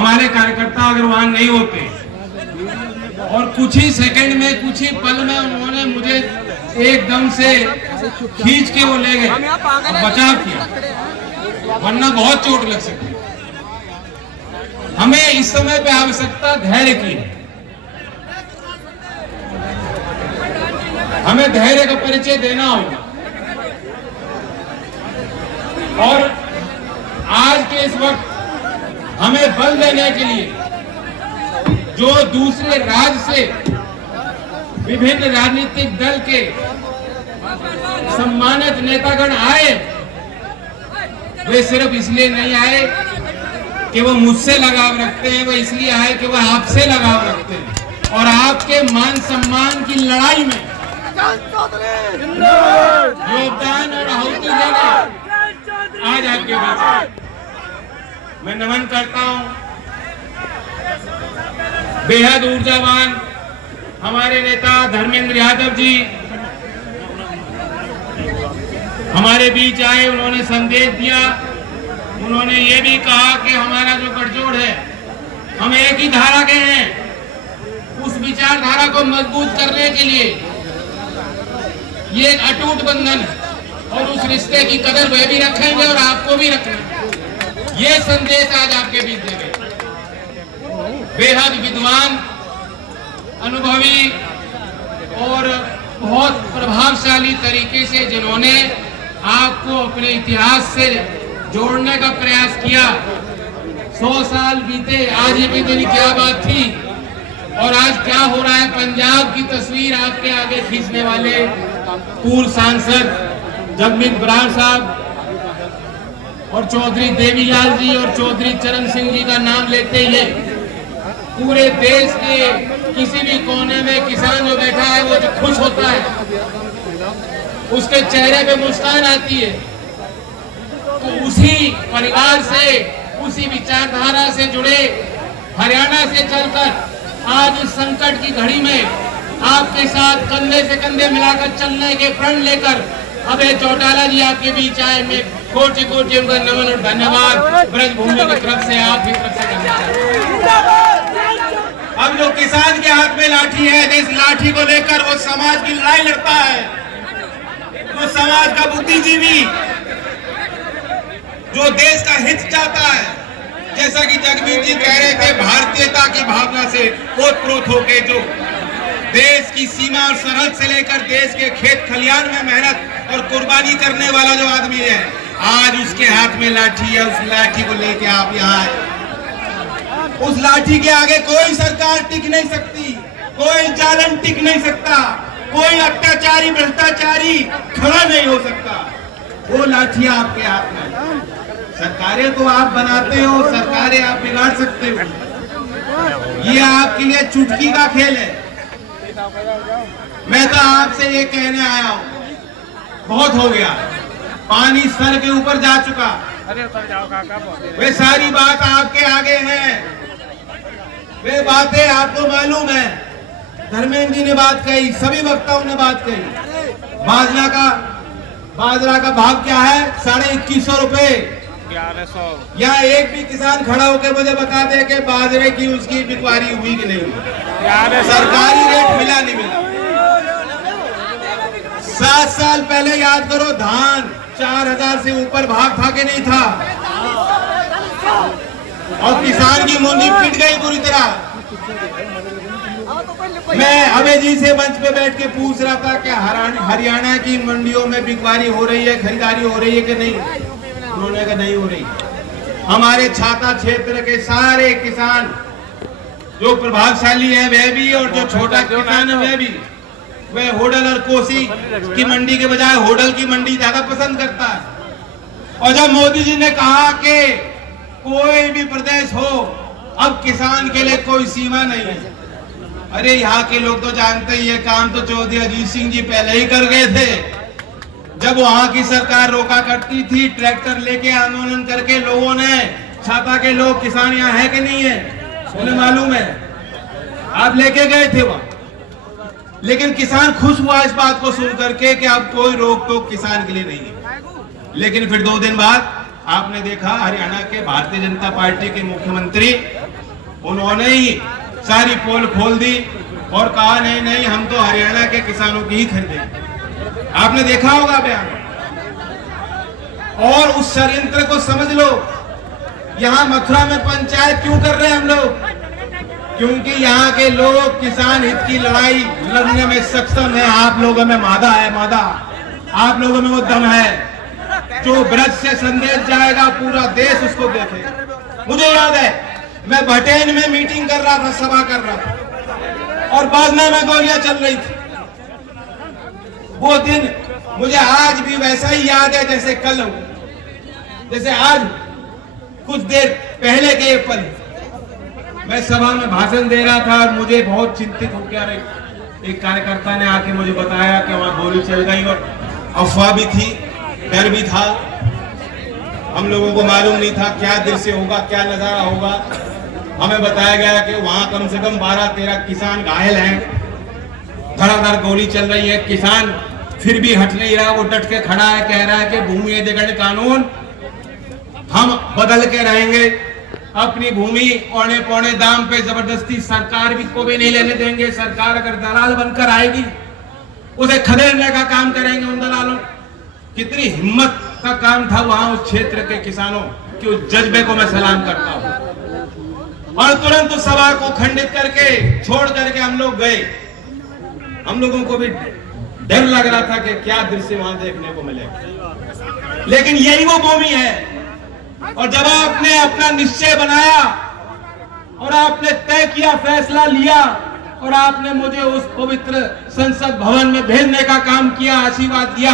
हमारे कार्यकर्ता अगर वहां नहीं होते और कुछ ही सेकंड में, कुछ ही पल में उन्होंने मुझे एकदम से खींच के वो ले गए, बचाव किया, वरना बहुत चोट लग सकती। हमें इस समय पे आवश्यकता धैर्य की है। हमें धैर्य का परिचय देना होगा और आज के इस वक्त हमें बल देने के लिए जो दूसरे राज्य से विभिन्न राजनीतिक दल के सम्मानित नेतागण आए, वे सिर्फ इसलिए नहीं आए कि वो मुझसे लगाव रखते हैं, वो इसलिए आए कि वो आपसे लगाव रखते हैं और आपके मान सम्मान की लड़ाई में योगदान और आहुति देने आज आपके बीच मैं नमन करता हूं। बेहद ऊर्जावान हमारे नेता धर्मेंद्र यादव जी हमारे बीच आए, उन्होंने संदेश दिया। उन्होंने ये भी कहा कि हमारा जो गठजोड़ है, हम एक ही धारा के हैं। उस विचारधारा को मजबूत करने के लिए ये एक अटूट बंधन है और उस रिश्ते की कदर वे भी रखेंगे और आपको भी रखना। ये संदेश आज आपके बीच दे रहे। बेहद विद्वान, अनुभवी और बहुत प्रभावशाली तरीके से जिन्होंने आपको अपने इतिहास से जोड़ने का प्रयास किया। 100 साल बीते, आज के दिन क्या बात थी और आज क्या हो रहा है। पंजाब की तस्वीर आपके आगे खींचने वाले पूर्व सांसद जगमीत बराड़ साहब और चौधरी देवीलाल जी और चौधरी चरण सिंह जी का नाम लेते ही पूरे देश के किसी भी कोने में किसान जो बैठा है वो जो खुश होता है, उसके चेहरे पे मुस्कान आती है। तो उसी परिवार से, उसी विचारधारा से जुड़े हरियाणा से चलकर आज इस संकट की घड़ी में आपके साथ कंधे से कंधे मिलाकर चलने के प्रण लेकर अभय चौटाला जी आपके बीच आए। मैं कोटि कोटि उनका नमन और धन्यवाद ब्रजभूमि की तरफ से, आपकी तरफ से करना चाहता हूं। अब जो किसान के हाथ में लाठी है, जिस लाठी को लेकर वो समाज की लड़ाई लड़ता है, वो समाज का बुद्धिजीवी जो देश का हित चाहता है, जैसा कि जगमीत जी कह रहे थे, भारतीयता की भावना से ओतप्रोत होकर जो देश की सीमा और सरहद से लेकर देश के खेत खलियान में मेहनत और कुर्बानी करने वाला जो आदमी है, आज उसके हाथ में लाठी है। उस लाठी को लेके आप यहाँ आए। उस लाठी के आगे कोई सरकार टिक नहीं सकती, कोई जालन टिक नहीं सकता, कोई अत्याचारी भ्रष्टाचारी खड़ा नहीं हो सकता। वो लाठी आपके हाथ में। सरकारें तो आप बनाते हो, सरकारें आप बिगाड़ सकते हो। ये आपके लिए चुटकी का खेल है। मैं तो आपसे ये कहने आया हूं, बहुत हो गया, पानी सर के ऊपर जा चुका। वे सारी बात आपके आगे है, वे बातें आपको मालूम है। धर्मेंद्र जी ने बात कही, सभी वक्ताओं ने बात कही। बाजरा का भाव क्या है? 2150 रुपए। 1100। एक भी किसान खड़ा होकर मुझे बता दे कि बाजरे की उसकी बिकवारी हुई कि नहीं हुई, सरकारी रेट मिला नहीं मिला। 7 साल पहले याद करो, धान 4000 से ऊपर भाव था कि नहीं था, और किसान की मुंडी पिट गई पूरी तरह। मैं अभय जी से मंच पे बैठ के पूछ रहा था कि हरियाणा की मंडियों में बिकवारी हो रही है, खरीदारी हो रही है कि नहीं? उन्होंने कहा नहीं हो रही। हमारे छाता क्षेत्र के सारे किसान जो प्रभावशाली है वह भी, और जो छोटा किसान है वह भी, वह होडल और कोसी की मंडी के बजाय होडल की मंडी ज्यादा पसंद करता है। और जब मोदी जी ने कहा कि कोई भी प्रदेश हो, अब किसान के लिए कोई सीमा नहीं है, अरे यहाँ के लोग तो जानते ही है, काम तो चौधरी अजीत सिंह जी पहले ही कर गए थे। जब वहां की सरकार रोका करती थी, ट्रैक्टर लेके आंदोलन करके लोगों ने, छाता के लोग, किसान यहाँ है कि नहीं है, उन्हें मालूम है, आप लेके गए थे वहां। लेकिन किसान खुश हुआ इस बात को सुन करके कि अब कोई रोक टोक किसान के लिए नहीं है। लेकिन फिर 2 दिन बाद आपने देखा हरियाणा के भारतीय जनता पार्टी के मुख्यमंत्री उन्होंने ही सारी पोल खोल दी और कहा नहीं नहीं हम तो हरियाणा के किसानों की ही खरीदेंगे। आपने देखा होगा बयान। और उस षड्यंत्र को समझ लो। यहां मथुरा में पंचायत क्यों कर रहे हैं हम लोग? क्योंकि यहाँ के लोग किसान हित की लड़ाई लड़ने में सक्षम है। आप लोगों में मादा है, मादा। आप लोगों में वो दम है। जो ब्रज से संदेश जाएगा पूरा देश उसको देखे। मुझे याद है मैं भटेन में मीटिंग कर रहा था, सभा कर रहा था और बाजना में गोलियां चल रही थी। वो दिन मुझे आज भी वैसा ही याद है जैसे कल हो, जैसे आज कुछ देर पहले के ये पल। मैं सभा में भाषण दे रहा था और मुझे बहुत चिंतित हो गया। एक कार्यकर्ता ने आके मुझे बताया कि वहां गोली चल गई और अफवाह भी थी, डर भी था। हम लोगों को मालूम नहीं था क्या दृश्य होगा, क्या नजारा होगा। हमें बताया गया कि वहां कम से कम 12-13 किसान घायल हैं, धड़ाधड़ गोली चल रही है। किसान फिर भी हट नहीं रहा, वो डट के खड़ा है, कह रहा है कि भूमि अधिग्रहण कानून हम बदल के रहेंगे। अपनी भूमि औने पौने दाम पे जबरदस्ती सरकार भी को भी नहीं लेने देंगे। सरकार अगर दलाल बनकर आएगी उसे खदेड़ने का काम करेंगे उन दलालों। कितनी हिम्मत का काम था वहां उस क्षेत्र के किसानों के उस जज्बे को मैं सलाम करता हूं। और तुरंत उस सभा को खंडित करके छोड़ करके हम लोग गए। हम लोगों को भी डर लग रहा था कि क्या दृश्य वहां देखने को मिलेगा। लेकिन यही वो भूमि है। और जब आपने अपना निश्चय बनाया और आपने तय किया, फैसला लिया और आपने मुझे उस पवित्र संसद भवन में भेजने का काम किया, आशीर्वाद दिया।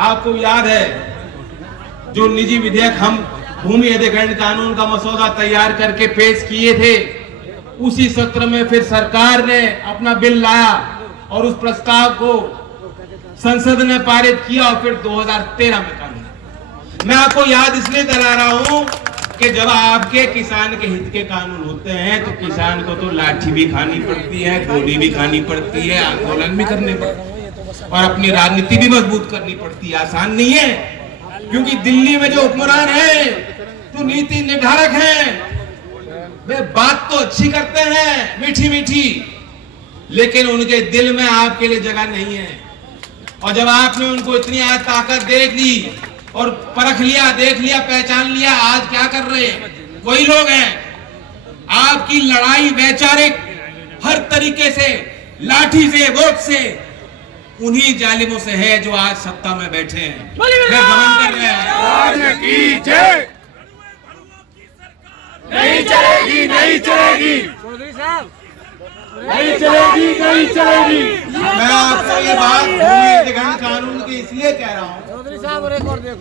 आपको याद है जो निजी विधेयक हम भूमि अधिग्रहण कानून का मसौदा तैयार करके पेश किए थे, उसी सत्र में फिर सरकार ने अपना बिल लाया और उस प्रस्ताव को संसद ने पारित किया और फिर 2013 में कानून। मैं आपको याद इसलिए दिला रहा हूं कि जब आपके किसान के हित के कानून होते हैं तो किसान को तो लाठी भी खानी पड़ती है, गोली भी खानी पड़ती है, आंदोलन भी करने पड़ते हैं और अपनी राजनीति भी मजबूत करनी पड़ती है। आसान नहीं है, क्योंकि दिल्ली में जो हुक्मरान है तो नीति निर्धारक हैं, वे बात तो अच्छी करते हैं मीठी मीठी, लेकिन उनके दिल में आपके लिए जगह नहीं है। और जब आपने उनको इतनी ताकत देख ली और परख लिया, देख लिया, पहचान लिया, आज क्या कर रहे हैं? कोई लोग हैं आपकी लड़ाई वैचारिक हर तरीके से, लाठी से, वोट से, उन्हीं जालिमों से है जो आज सत्ता में बैठे हैं, वे गमन कर रहे हैं। नहीं चलेगी, नहीं चलेगी, चौधरी साहब, नहीं चलेगी, नहीं चलेगी। मैं आपको ये बात भूमि अधिग्रहण कानून की इसलिए कह रहा हूँ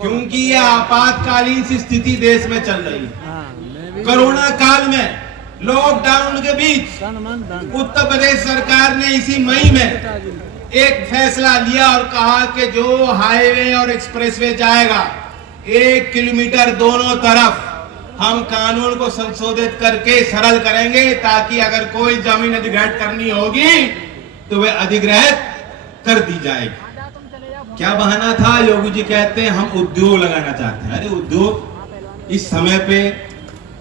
क्योंकि ये आपातकालीन सी स्थिति देश में चल रही है। कोरोना काल में, लॉकडाउन के बीच उत्तर प्रदेश सरकार ने इसी मई में एक फैसला लिया और कहा कि जो हाईवे और एक्सप्रेसवे जाएगा 1 किलोमीटर दोनों तरफ हम कानून को संशोधित करके सरल करेंगे, ताकि अगर कोई जमीन अधिग्रहण करनी होगी तो वे अधिग्रहित कर दी जाएगी। क्या बहाना था? योगी जी कहते हैं हम उद्योग लगाना चाहते हैं। अरे उद्योग इस समय पे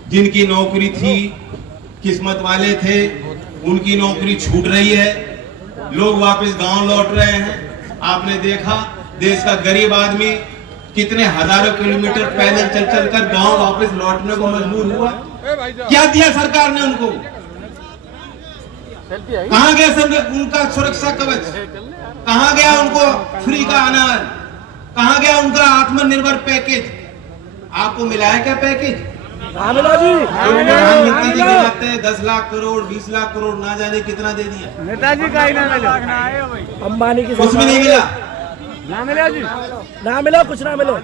जिनकी नौकरी थी, किस्मत वाले थे, उनकी नौकरी छूट रही है, लोग वापस गांव लौट रहे हैं। आपने देखा देश का गरीब आदमी कितने हजारों किलोमीटर पैदल चल चल कर गांव वापस लौटने को मजबूर हुआ। क्या दिया सरकार ने उनको? कहां गया उनका सुरक्षा कवच? कहां गया उनको फ्री का अनाज? कहां गया उनका आत्मनिर्भर पैकेज? आपको मिला है क्या पैकेज? प्रधानमंत्री जी जाते हैं 10 लाख करोड़, 20 लाख करोड़, ना जाने कितना दे दिया। नेताजी का ही ना मिला, अंबानी की कुछ भी नहीं मिला, ना मिला जी, ना मिला, कुछ ना मिलो।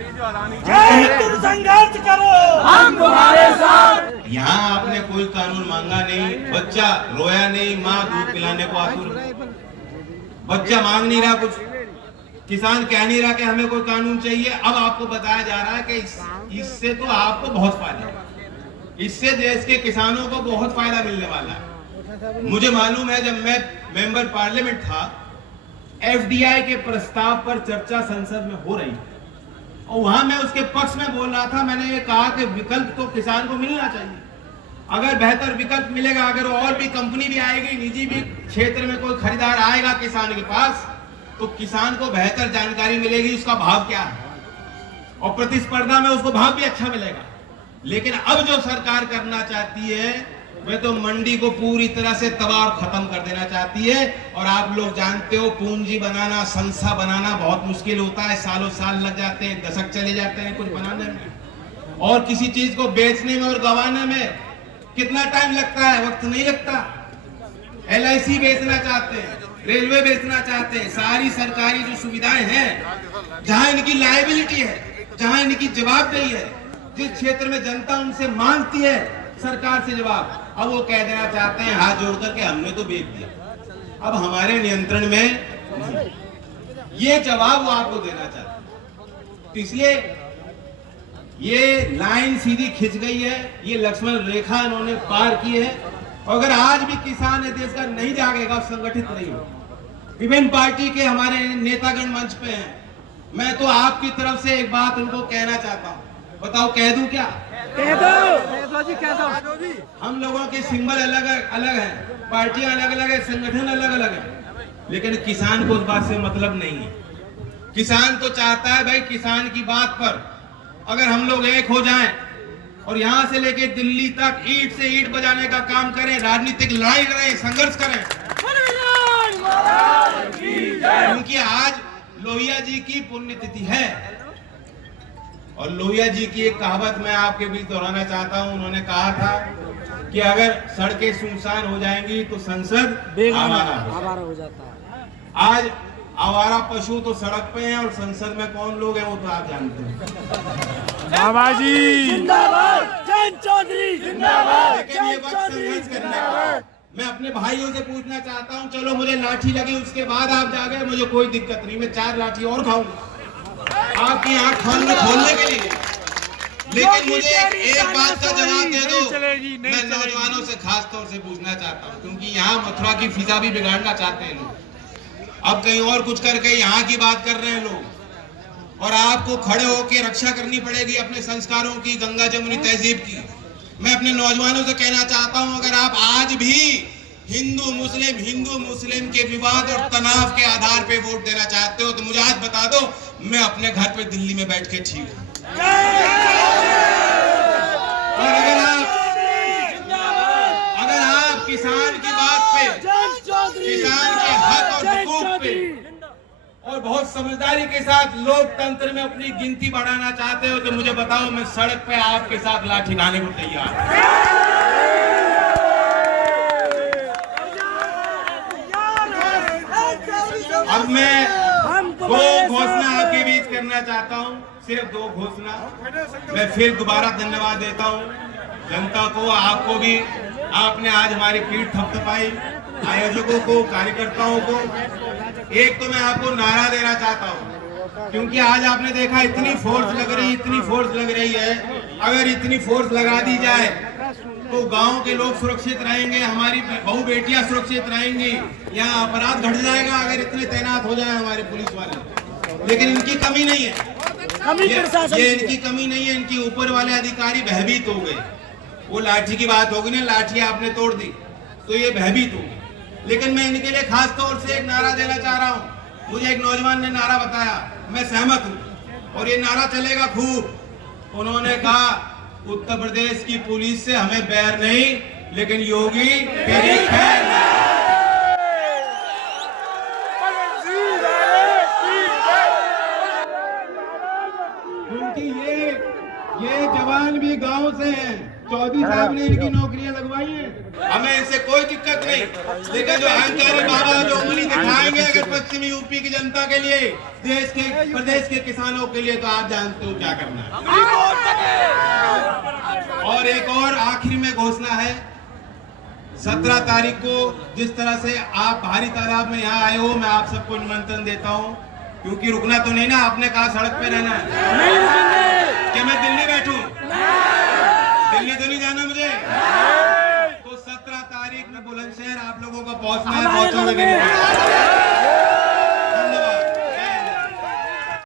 संघर्ष करो, हम तुम्हारे साथ। यहाँ आपने कोई कानून मांगा नहीं, बच्चा रोया नहीं, माँ दूध पिलाने को आतुर, बच्चा मांग नहीं रहा कुछ, किसान कह नहीं रहा कि हमें कोई कानून चाहिए। अब आपको बताया जा रहा है कि इससे तो आपको बहुत फायदा है, इससे देश के किसानों को बहुत फायदा मिलने वाला है। मुझे मालूम है जब मैं मेंबर पार्लियामेंट था, एफडीआई के प्रस्ताव पर चर्चा संसद में हो रही और वहां मैं उसके पक्ष में बोल रहा था। मैंने ये कहा कि विकल्प तो किसान को मिलना चाहिए अगर बेहतर विकल्प मिलेगा, अगर और भी कंपनी भी आएगी, निजी भी क्षेत्र में कोई खरीदार आएगा किसान के पास, तो किसान को बेहतर जानकारी मिलेगी उसका भाव क्या है और प्रतिस्पर्धा में उसको भाव भी अच्छा मिलेगा। लेकिन अब जो सरकार करना चाहती है वह तो मंडी को पूरी तरह से तबाह और खत्म कर देना चाहती है। और आप लोग जानते हो पूंजी बनाना, संस्था बनाना बहुत मुश्किल होता है, सालों साल लग जाते हैं, दशक चले जाते हैं कुछ बनाने में, और किसी चीज को बेचने में और गंवाने में कितना टाइम लगता है, वक्त नहीं लगता। LIC बेचना चाहते हैं, रेलवे बेचना चाहते हैं, सारी सरकारी जो सुविधाएं हैं, जहां इनकी लायबिलिटी है, जहां इनकी जवाबदेही है, जिस क्षेत्र में जनता उनसे मांगती है सरकार से जवाब, अब वो कह देना चाहते हैं हाथ जोड़ करके हमने तो बेच दिया, अब हमारे नियंत्रण में नहीं। ये जवाब वो आपको देना चाहते हैं। तो इसलिए ये लाइन सीधी खिंच गई है, ये लक्ष्मण रेखा इन्होंने पार की है। और अगर आज भी किसान है देश का नहीं जागेगा, संगठित नहीं हो, विभिन्न पार्टी के हमारे नेतागण मंच पे हैं, मैं तो आपकी तरफ से एक बात उनको कहना चाहता हूं, बताओ कह दूं क्या? कह दो जी, कह दो। हम लोगों के सिंबल अलग अलग हैं, पार्टियां अलग अलग है, संगठन अलग अलग है, लेकिन किसान को उस बात से मतलब नहीं है। किसान तो चाहता है भाई किसान की बात पर अगर हम लोग एक हो जाएं और यहां से लेके दिल्ली तक ईंट से ईंट बजाने का काम करें, राजनीतिक लड़ाई करें, संघर्ष करें, क्योंकि आज लोहिया जी की पुण्यतिथि है। और लोहिया जी की एक कहावत मैं आपके बीच दोहराना चाहता हूं, उन्होंने कहा था कि अगर सड़कें सुनसान हो जाएंगी तो संसद आवारा हो जाता है। आज आवारा पशु तो सड़क पे हैं और संसद में कौन लोग हैं वो तो आप जानते हैं। बाबा जी जिंदाबाद, जयंत चौधरी जिंदाबाद, लेकिन ये वक्त संघर्ष करने का। मैं अपने भाइयों से पूछना चाहता हूं, चलो मुझे लाठी लगी उसके बाद आप जागे, मुझे कोई दिक्कत नहीं, मैं 4 लाठी और खाऊंगा आपकी आंख खोलने के लिए। लेकिन मुझे एक बात का जवाब दे दो, मैं नौजवानों से खास तौर से पूछना चाहता हूं, क्योंकि यहाँ मथुरा की फिजा भी बिगाड़ना चाहते हैं लोग, अब कहीं और कुछ करके यहाँ की बात कर रहे हैं लोग, और आपको खड़े होकर रक्षा करनी पड़ेगी अपने संस्कारों की, गंगा जमुनी तहजीब की। मैं अपने नौजवानों से कहना चाहता हूं, अगर आप आज भी हिंदू मुस्लिम के विवाद और तनाव के आधार पे वोट देना चाहते हो तो मुझे आज बता दो, मैं अपने घर पे दिल्ली में बैठ के ठीक हूं। और अगर आप किसान की बात पे, किसान के हक और हुकूक पे और बहुत समझदारी के साथ लोकतंत्र में अपनी गिनती बढ़ाना चाहते हो तो मुझे बताओ, मैं सड़क पे आपके साथ लाठी खाने को तैयार। अब मैं 2 घोषणा आपके बीच करना चाहता हूं, सिर्फ 2 घोषणा। मैं फिर दोबारा धन्यवाद देता हूं जनता को, आपको भी, आपने आज हमारी पीठ थपथपाई, आयोजकों को, कार्यकर्ताओं को। एक तो मैं आपको नारा देना चाहता हूं, क्योंकि आज आपने देखा इतनी फोर्स लग रही है, अगर इतनी फोर्स लगा दी जाए तो गांव के लोग सुरक्षित रहेंगे, हमारी बहू बेटियां सुरक्षित रहेंगी, यहाँ अपराध घट जाएगा अगर इतने तैनात हो जाए हमारे पुलिस वाले। लेकिन इनकी कमी नहीं है, ये इनकी कमी नहीं है, इनके ऊपर वाले अधिकारी भयभीत हो गए। वो लाठी की बात होगी ना, लाठी आपने तोड़ दी तो ये भयभीत हो गए। लेकिन मैं इनके लिए खास तौर से एक नारा देना चाह रहा हूँ। मुझे एक नौजवान ने नारा बताया, मैं सहमत हूँ और ये नारा चलेगा खूब। उन्होंने कहा उत्तर प्रदेश की पुलिस से हमें बैर नहीं, लेकिन योगी तेरी खैर नहीं। क्योंकि ये जवान भी गांव से हैं, चौधरी साहब ने इनकी नौकरियां लगवाई हैं, हमें इनसे कोई दिक्कत नहीं। लेकिन जो अहंकारी बाबा जो उंगली दिखाएंगे अगर पश्चिमी यूपी की जनता के लिए, देश के प्रदेश के किसानों के लिए, तो आप जानते हो क्या करना है। और एक और आखिरी में घोषणा है, 17 तारीख को जिस तरह से आप भारी तादाद में यहाँ आए हो, मैं आप सबको निमंत्रण देता हूँ, क्योंकि रुकना तो नहीं ना, आपने कहा सड़क पे रहना है। क्या मैं दिल्ली बैठूं? दिल्ली तो नहीं जाना मुझे। तो 17 तारीख में बुलंदशहर आप लोगों का पहुंचना है, पहुंचोगे कि नहीं?